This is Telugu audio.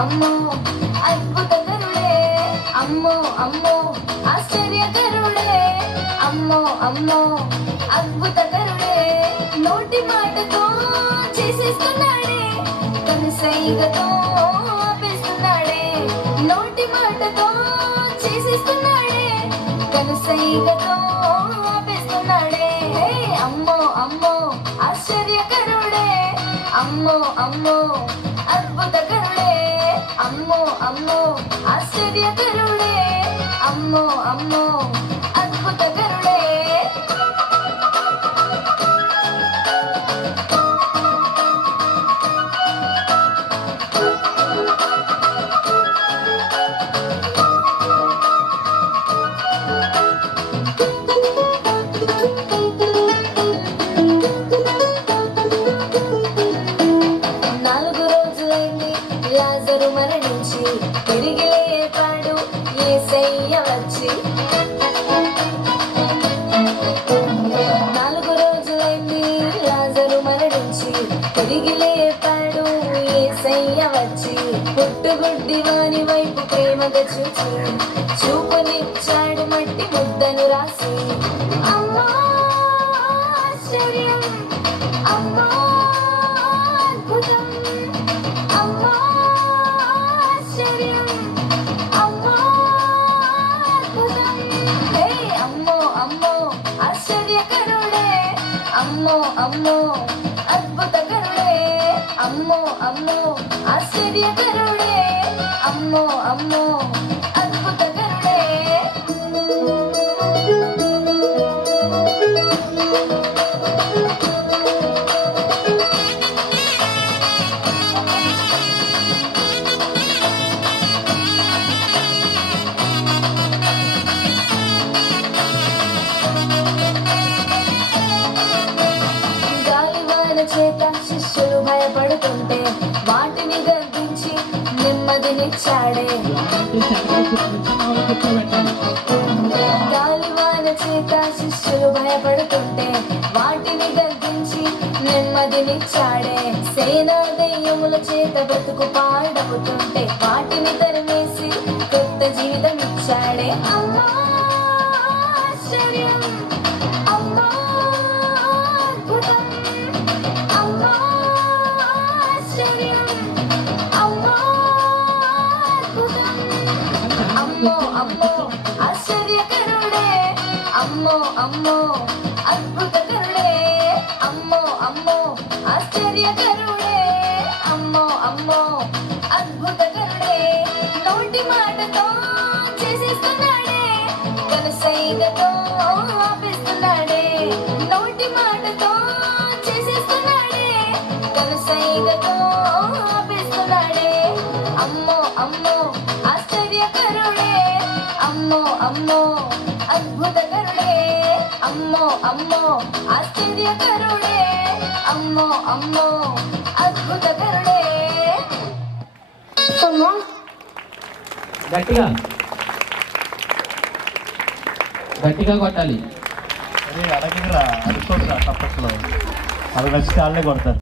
అమ్మో అద్భుతకరుడే, అమ్మో అమ్మో ఆశ్చర్యకరుడే, అమ్మో అమ్మో అద్భుతకరుడే. నోటి మాటతో చేసేస్తున్నాడే, కనుసైగతో ఆపేస్తున్నాడే. నోటి మాటతో చేసేస్తున్నాడే, కనుసైగతో ఆపేస్తున్నాడే. అమ్మో అమ్మో ఆశ్చర్యకరుడే, అమ్మో అమ్మో అద్భుతకరుడే, అమ్మో అమ్మో ఆశ్చర్యకరుడే, అమ్మో అమ్మో అద్భుతకరుడే. లాజరు మరణించి తిరిగి లేపాడు యేసయ్య వచ్చి. 4 రోజులైంది లాజరు మరణించి తిరిగి లేపాడు యేసయ్య వచ్చి. పుట్టుగుడ్డి వాని వైపు ప్రేమగా చూచి చూపునిచ్చాడు మట్టి ముద్దను రాసి. అమ్మా ఆశ్చర్యం, అమ్మా అద్భుతం, అమ్మా ఆశ్చర్యం, అమ్మో అద్భుతం. అమ్మో అమ్మో ఆశ్చర్యకరుడే, అమ్మో అమ్మో అద్భుతకరుడే, అమ్మో అమ్మో ఆశ్చర్యకరుడే, అమ్మో అమ్మో అద్భుతకరుడే. చేత శిష్యులు భయపడుతుంటే వాటిని గర్దించి నెమ్మదినిచ్చాడే. గాలివాన చేత శిష్యులు భయపడుతుంటే వాటిని గర్దించి నెమ్మదినిచ్చాడే. సేనా దెయ్యముల చేత బ్రతుకు పాడవుతుంటే వాటిని తరిమేసి కొత్త జీవితం ఇచ్చాడే. అమ్మా ఆశ్చర్యం, అమ్మా అద్భుతం, అమ్మా ఆశ్చర్యం, అమ్మా అద్భుతం. అమ్మో అమ్మో ఆశ్చర్యకరుడే, అమ్మో అమ్మో అద్భుతకరుడే, అమ్మో అమ్మో ఆశ్చర్యకరుడే, అమ్మో అమ్మో అద్భుతకరుడే. నోటి మాటతో చేసేస్తున్నాడే, కనుసైగతో ఆపేస్తున్నాడే. నోటి మాటతో చేసేస్తున్నాడే, కనుసైగతో ఆపేస్తున్నాడే. అమ్మో అమ్మో ఆశ్చర్యకరుడే, అమ్మో అమ్మో అద్భుతకరుడే, అమ్మో అమ్మో ఆశ్చర్యకరుడే, అమ్మో అమ్మో అద్భుతకరుడే. గట్టిగా గట్టిగా కొట్టాలి. అడగరా అడుకోరా తప్పట్లో అది నచ్చి వాళ్ళే కొడతారు.